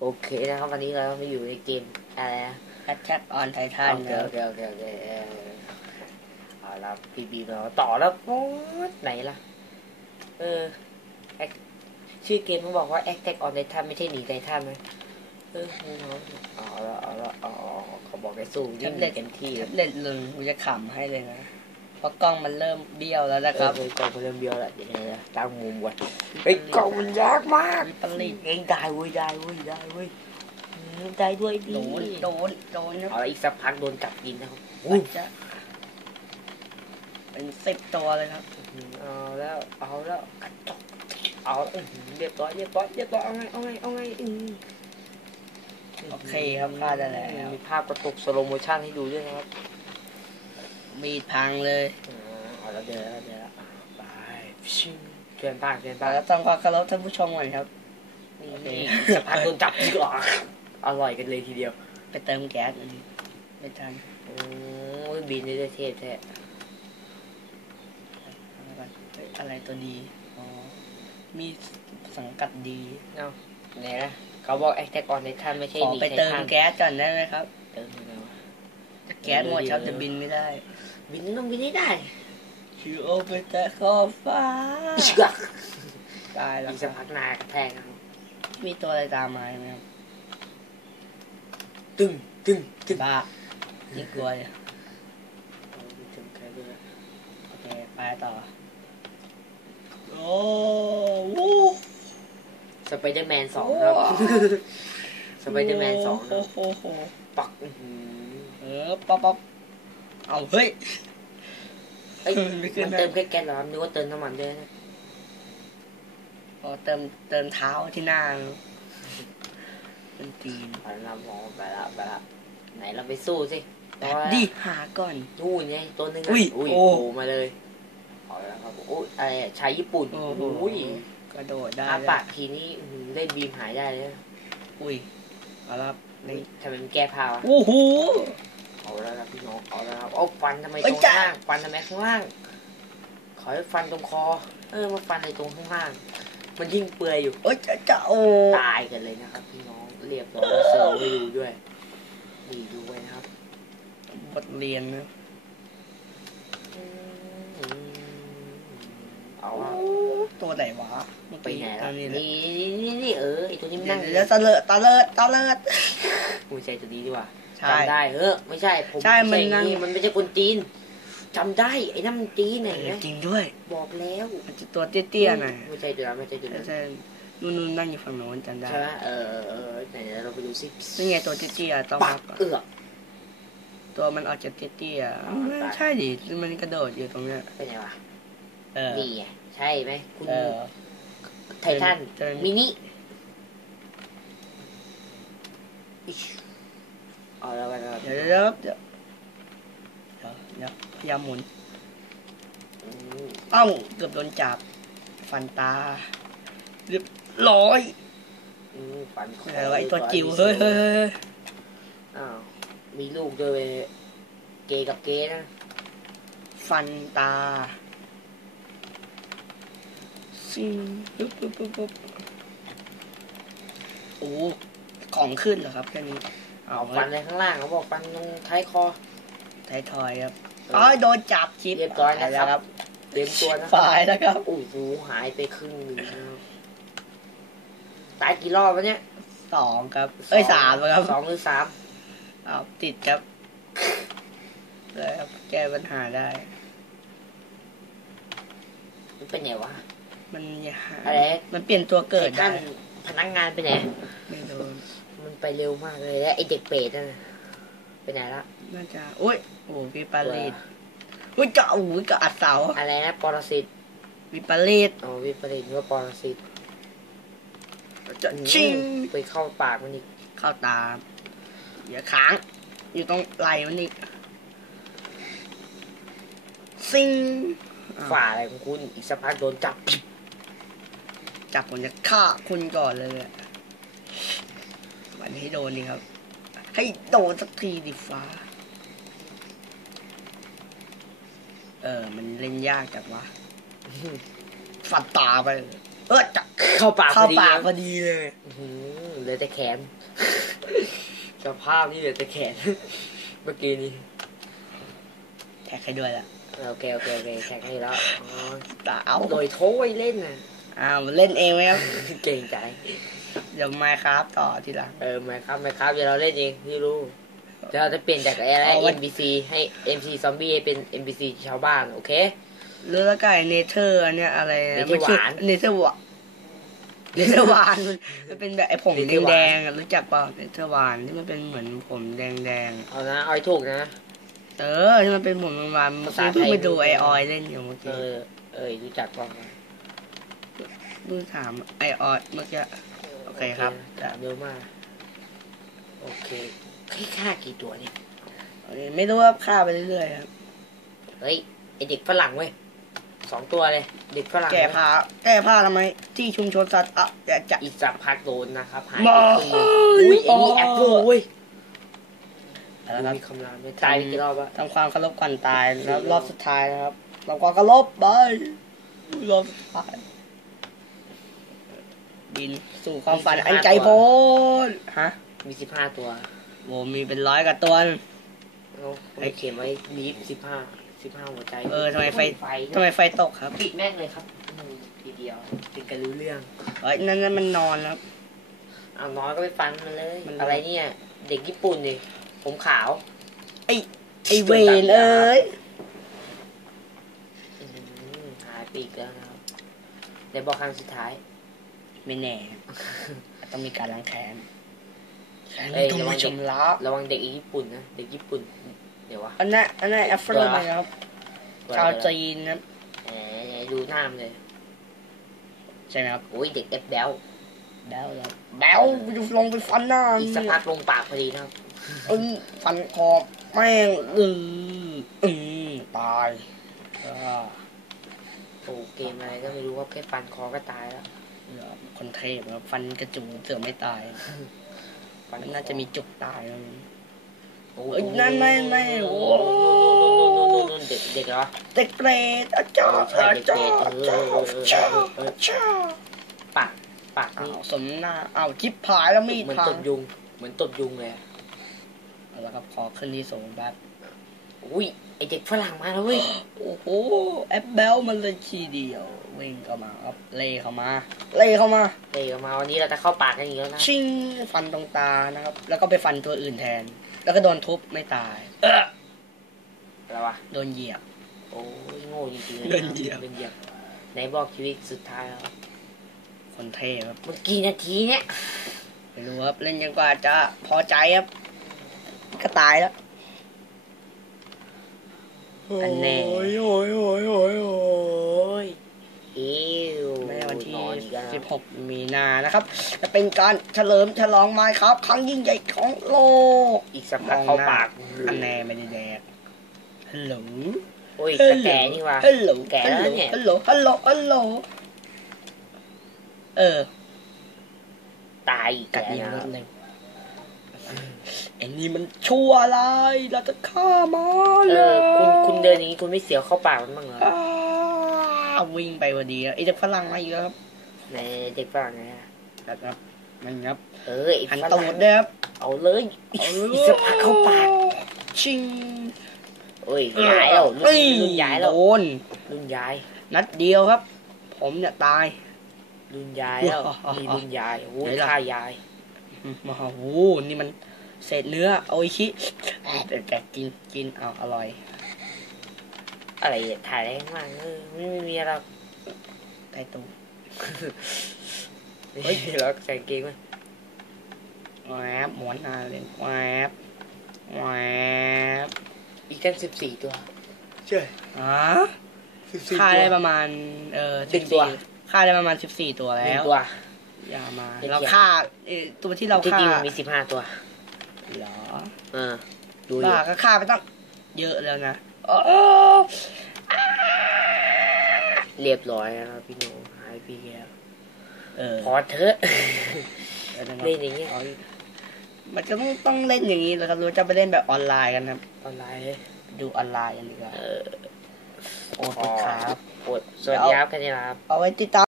โอเคนะครับวันนี้เรามาอยู่ในเกมอะไรนะ Attack on Titan โอเคครัโอบเคโอเคโอเคเออเอาละพีบีเราต่อแล้วโอ๊ยไหนล่ะ เออ Act- ชื่อเกมเขาบอกว่า Attack on Titan ไม่ใช่หนีไททันไหมเออน้องๆเอาละเอาละเอาเอาเขาบอกให้สู้ยิ่งเต็มที่แท็บเล็ตลุงกูจะขำให้เลยนะเพ ราะกล้องมันเริ่มเบี้ยวแล้วนะครัรับบกล่องมันเริ่มเบี้ยวแล้วเดี๋ยวนะตั้งมุมก่อนไอ้กล่องมันยากมากมีปลิดเองได้เว้ยได้เว้ยได้เว้ยได้ด้วยดีโดนโดนโดนเอาอีกสักพักโดนจับกินนะครับมันจะเป็นสิบตัวเลยครับอืมเอาแล้วเอาแล้วกระจกเอาเรียบร้อยเรียบร้อยเรียบร้อยเอาไงเอาไงเอาไงอืมโอเคครับพลาดได้แล้วมีภาพกระตุกสโลโมชั่นให้ดูด้วยนะครับ มีดพังเลยอืมเอาแล้วเดี๋ยวแล้วเดี๋ยวแล้วอะไปชิงเตือนบ้างเตือนบ้างแล้วต้องขอเคารพท่านผู้ชมก่อนครับนี่โอเคสักพักโดนจับอีกอะอร่อยกันเลยทีเดียว ไปเติมแก๊สอันนี้ไม่ทันโอ้ยบินได้ด้วยเทพแท้เอาละเฮ้ยอะไรตัวดีอ๋อมีสังกัดดีเอาไหนนะเขาบอกแอคแทกออนในท่านไม่ใช่ขอหนีไปไทเติมทันแก๊สก่อนได้ไหมครับ เติมยังไงวะถ้า แก๊สหมดครับจะบินไม่ได้ บินต้องบินให้ได้ชิวไปแต่ขอบฟ้าเชือกตายแล้วอีกคสัรักบพักหนากระแทกนะครับมีตัวอะไรตามมาไหมครับตึงตึงตึงบ้านี่กลัวเลยเอาไปถึงใครด้วยโอเคไปต่อโอ้โหสไปเดอร์แมนสองครับสไปเดอร์แมนสองนะโอ้โหโหปักอื้ อหือเออป๊อปป๊อปเอาเฮ้ยเอ้ยไม่ขึ้นมันนะเติมแค่แก๊สเหรอครับนึกว่าเติมน้ำมันด้วยนะพอเติมเติมเท้าที่หน้าเป็นตีนไปละมองไปละไปละไหนเราไปสู้สิแป๊บดิหาก่อนนู่นไงตัวหนึงะอุ้ยอุ้ยโอ้ โผล่มาเลยเอาแล้วครับโอ้ยอะไรอะชายญี่ปุ่นโอ้โหอุ้ยกระโดดได้อาเลยปากทีนี้อื้อหือได้บีมหายได้เลยนะอุ้ยเอาละครับนี่นี่ทำไมมันแก้ผ้าวะโอ้โห เอาแล้วครับพี่น้องเอาแล้วครับเอาฟันทำไมเอ้ตยรงจ้ะข้างล่างฟันทำไมข้างล่างขอให้ฟันตรงคอ เออมาฟันในตรงข้างล่าง มันยิ่งเปื่อยอยู่เอ้ยจะจะโอ้ตายกันเลยนะครับ พี่น้องเรียบร้อยเสือไปดูด้วยดีดูไว้นะครับบทเรียนนะเอาอะตัวไหนวะเมื่อไปกี้ไหนตล่ะอนนี้นี่นี่นี่เออไอตัวนี้มันเดี๋ยนั่วงเดี๋ยวตะเลิดตะเลิดตะเลิด ไม่ใช่ตัวนี้ดีกว่าใช่ จำได้เออไม่ใช่ผมใช่มันไอย่างนั่งมันไม่ใช่คนจีนจำได้ไอ้นั่นมันจีนไหนนะจริงด้วยบอกแล้วมันจะตัวเตี้ยๆหน่อยไม่ใช่ตัวนั้นไม่ใช่ตัวนั้นใช่นู่นนู่นนั่งอยู่ฝั่งโน้นจำได้ใช่ไหมเออเออเออไหนเราไปดูซินี่ไงตัวเตี้ยๆต้องปัพักกก่อนเอือกตัวมันออกจะเตี้ยอ๋อๆไม่ตายใช่ดิมันกระโดดอยู่ตรงเนี้ยเป็นไงวะเออนี่ไงใช่ไหมคุณเออไททันเดินมินิอิ๊ช เอาแล้วกันครับเดี๋ยวเดี๋ยวเดี๋ยวเดี๋ยวเดี๋ยวพยายามหมุนเอ้าเกือบโดนจับ ฟันตา เรียบร้อยปันคอแต่ว่าไอตัวจิ๋วเฮ้ยเฮ้ยเฮ้ยอ้าวมีลูกด้วยเกย์กับเกย์นะ ฟันตาซิงปึ๊บปึ๊บปึ๊บปึ๊บโอ้ ของขึ้นเหรอครับแค่นี้เอาเอาฟัฟันนในข้างล่างเขาบอกฟันตรงท้ายคอไทยทอยครับเอออ๋อโดนจับชิปเรียบร้อยนะครับไปแล้วเตรียมตัวนะฝ่ายแล้วครับโอ้โหหายไปครึ่งหนึ่งนะครับตายกี่รอบวะเนี่ยสองครับ เอ้ยสามครับสองหรือสามเอาติดครับเลยครับแก้ปัญหาได้ มันเป็นไงวะ มันยาอะไร มันเปลี่ยนตัวเกิดไททัได้นพนักงานไปไหนไม่โดนมัน ไปเร็วมากเลยแล้วไอเด็กเปรตนั่นน่ะไปไหนละ น่าจะอุ้ยโอ้วิปริตอุ้ยจะโอ้ยก็อัดเสาอะไรนะปรสิตวิปริตอ๋อวิปริตหรือว่าปรสิตจะชิงไปเข้าปากมันอีกเข้าตาอย่าค้าง อยู่ตรงไหล่มันอีกซิงอ้าวฝ่าอะไรของคุณอีกสักพักโดนจับ จับผมจะฆ่าคุณก่อนเลย อะวันให้โดนดีครับ ให้โดนสักทีดิฟ้า เออ มันเล่นยากจังวะฝัดตาไปเลยเออจะเข้าปากพเข้าอดีปากนะพอดีเลยอื้อหือเหลือแต่แขนสภาพนี่เหลือแต่แขน เมื่อกี้นี้แท็กให้ด้วยละโอเคโอเคโอเคแข่งให้แล้วอ๋อตาเอาโดยโทยเล่นน่ะอ้าวเล่นเองไหมครับ เก่งใจ เดี๋ยวมาครับต่อทีหลัง เออไม่ครับไม่ครับเดี๋ยวเราเล่นเองพี่รู้เดี๋ยวเราจะเปลี่ยนจากอะไร เอาไว้ NPC ให้ MC ซอมบี้ให้เป็น NPC ชาวบ้าน โอเค เลือดไก่เนเธอร์เนี่ยอะไรเนเธอร์หวาน เนเธอร์หวานเนเธอร์หวานมันมันเป็นแบบไอ้ผมเนเธอร์หวานแดงๆอะรู้จักเปล่าเนเธอร์หวานที่มันเป็นเหมือนผมแดงเอานะเอาให้ถูกนะ ๆเออที่มันเป็นผมบางๆเมื่อภาษากี้ไทย เพิ่งไปดูไอออยเล่นอยู่เมื่อเอกี้อ เออรู้จักบ้างไหมเพิ่งถามไอออยเมื่อกี้โอ เคครับ ถามเยอะมาก โอเคให้ฆ่ากี่ตัวเนี่ย ไม่รู้ว่าฆ่าไปเรื่อยๆครับ เฮ้ยไอเด็กฝรั่งเว้ยสองตัวเลย เด็กฝรั่งแก้ผ้าแก้ผ้าทำไม ที่ชุมชนสัตว์อะอย่าจะอีกสักพักโดนนะครับหายมาไปครึ่งหนึ่งอุ้ยไอ้นี่แอปเปิลเว้ยแล้วครับมีคำรามไม่ตายไปกี่รอบวะทำความเคารพก่อนตายแล้วรอบสุดท้ายนะครับทำความเคารพไปรอบสุดท้าย บิน สู่ความฝันอันไกลโพ้นฮะ มีสิบห้าตัวโอ้มีเป็นร้อยกับตัวเอาไอเขียนไว้บีฟสิบห้าสิบห้าหัวใจเออทำไมไฟไฟทำไมไฟตกครับ ปิดแม่งเลยครับอืมทีเดียวติดกันรู้เรื่องเฮ้ยนั่นนั่นมันนอนครับเอาน้อยก็ไปฟันมันเลยมันอะไรเนี่ย เด็กญี่ปุ่นดิผมขาว ไอไอเวนเอ้ยอื้อหือหายปีกแล้วนะครับเดี๋ยวบอกครั้งสุดท้าย ไม่แน่ ต้องมีการล้างแค้นแค้นเอ้ยต้องระวัมางเด็กชมล้าระวังเด็กญี่ปุ่นนะเด็กญี่ปุ่น เดี๋ยววะอันนั้นอันนั้นแอฟริกาครับชาวจีนครับแหมดูหน้ามนเลย ใช่ไหมครับโอ้ยเด็กเอฟแบลแบลครับแบลจะลงไปฟันหน้าอีกสักพักลงปากพอดีนะครับเอ้ยฟันคอแม่งอืออือตายอ่าโอ้เกมอะไรก็ไม่รู้ว่าแค่ฟันคอก็ตายแล้ว คนเทพครับฟันกระจุกเสือไม่ตายฟัมันน่าจะมีจุกตายครับโอ้เอ้ยนั่นไม่ไม่โอ้นู่นๆๆๆๆๆเด็กเด็กเหรอเด็กเปรตอาจารย์ใช่อาเด็กจาเปรรตย์เอออาจารย์เออเอออาจารย์เอออาจารย์ปากปากอ้านี่วสมหน้าอ้าวจิบผายแล้วมีดเหมือนพัตงบยุง เหมือนตบยุงเลยอะเอาละครับขอขึ้นที่สูงแบบอุ้ยไอเด็กฝรั่งมาแล้วเว้ยโอ้โหแอปเบลมันเลยทีเดียว วิ่งเข้ามาครับเล่เข้ามา เล่เข้ามา เตะออกมาวันนี้เราจะเข้าปากกันอีกแล้วนะชิงฟันตรงตานะครับ แล้วก็ไปฟันตัวอื่นแทน แล้วก็โดนทุบไม่ตาย เอออะไรวะโดนเหยียบ โอ้ยโง่จริงๆเลยเดินเหยียบเดินเหยียบไหนบอกชีวิตสุดท้ายแล้วคนเท่ครับเมื่อกี่นาทีเนี่ยไม่รู้ครับเล่นยังกว่าจะพอใจครับ ก็ตายแล้ว อันแน่ โอ้ยโอ้ยโอ้ยโอ้ยโอ้ยเอว ในวันที่ นอนอีกแล้ว 16 มีนานะครับ จะเป็นการเฉลิมฉลองไม้ครับ ครั้งยิ่งใหญ่ของโลก อีกสักพักเข้าปากอันแน่ไม่ได้แดกฮัลโหลโอ้ยกระแกนี่ว่ะฮัลโหลแก่แล้วเนี่ยฮัลโหลฮัลโหลฮัลโหลเออ ตายอีกกัดแกยิงนะรถเลยไอ้นี่มันชั่วอะไร เราจะฆ่ามันเออคุณคุณเดินอย่างนี้คุณไม่เสียวเข้าปากมันบ้างเหรออ้าวิ่งไปพอดีไอ้เด็กฝรั่งมาอีกแล้วครับ ในเด็กฝรั่งไงอะครับมันครับเออไอ้หันฝตูรั่งดด้วยครับเอาเลยอีกสักพักเข้าปากชิงโอ้ยย้ายแล้วรุ่นรุ่นย้ายแล้วโดนรุ่นย้าย นัดเดียวครับ ผมเนี่ยตาย รุ่นย้ายแล้วอ๋อมีรุ่นย้ายโอ้ยไหนล่ะ ฆ่ายายมาโอ้โหนี่มันเศษเนื้อโอ้ยชิแต่แต่กินกินเอาอร่อย อะไรเนี่ยถ่ายได้ข้างล่างเออไม่ไม่มีอะไรหรอกไตตู เฮ้ยเราใส่กางเกงไหมแวบหมวนอาเลยแวบแวบอีกตั้งสิบสี่ตัวใช่อะสิบสี่ค่าตัว ได้ประมาณ เออหนึ่งตัว14ค่าได้ประมาณสิบสี่ตัวหแล้นึ่งว ตัว อย่ามาเดี๋ยว เราเขียนฆ่าเอ่อตัวที่เราที่ฆ่าจริงมันมีสิบห้าตัว เหรอเออ ดูอยู่บ้าก็ฆ่าไปตั้งเยอะแล้วนะโอ้ เรียบร้อยแล้วครับพี่โนหายไปแล้วเออพอเถอะเออนะครับเล่นอย่างเงี้ยมันก็ต้องต้องเล่นอย่างนี้เลยครับเราจะไปเล่นแบบออนไลน์กันครับ ออนไลน์ดูออนไลน์กันดีกว่าเออโอ้โหครับกดสวัสดีครับกันนะครับเอาไว้ติดตาม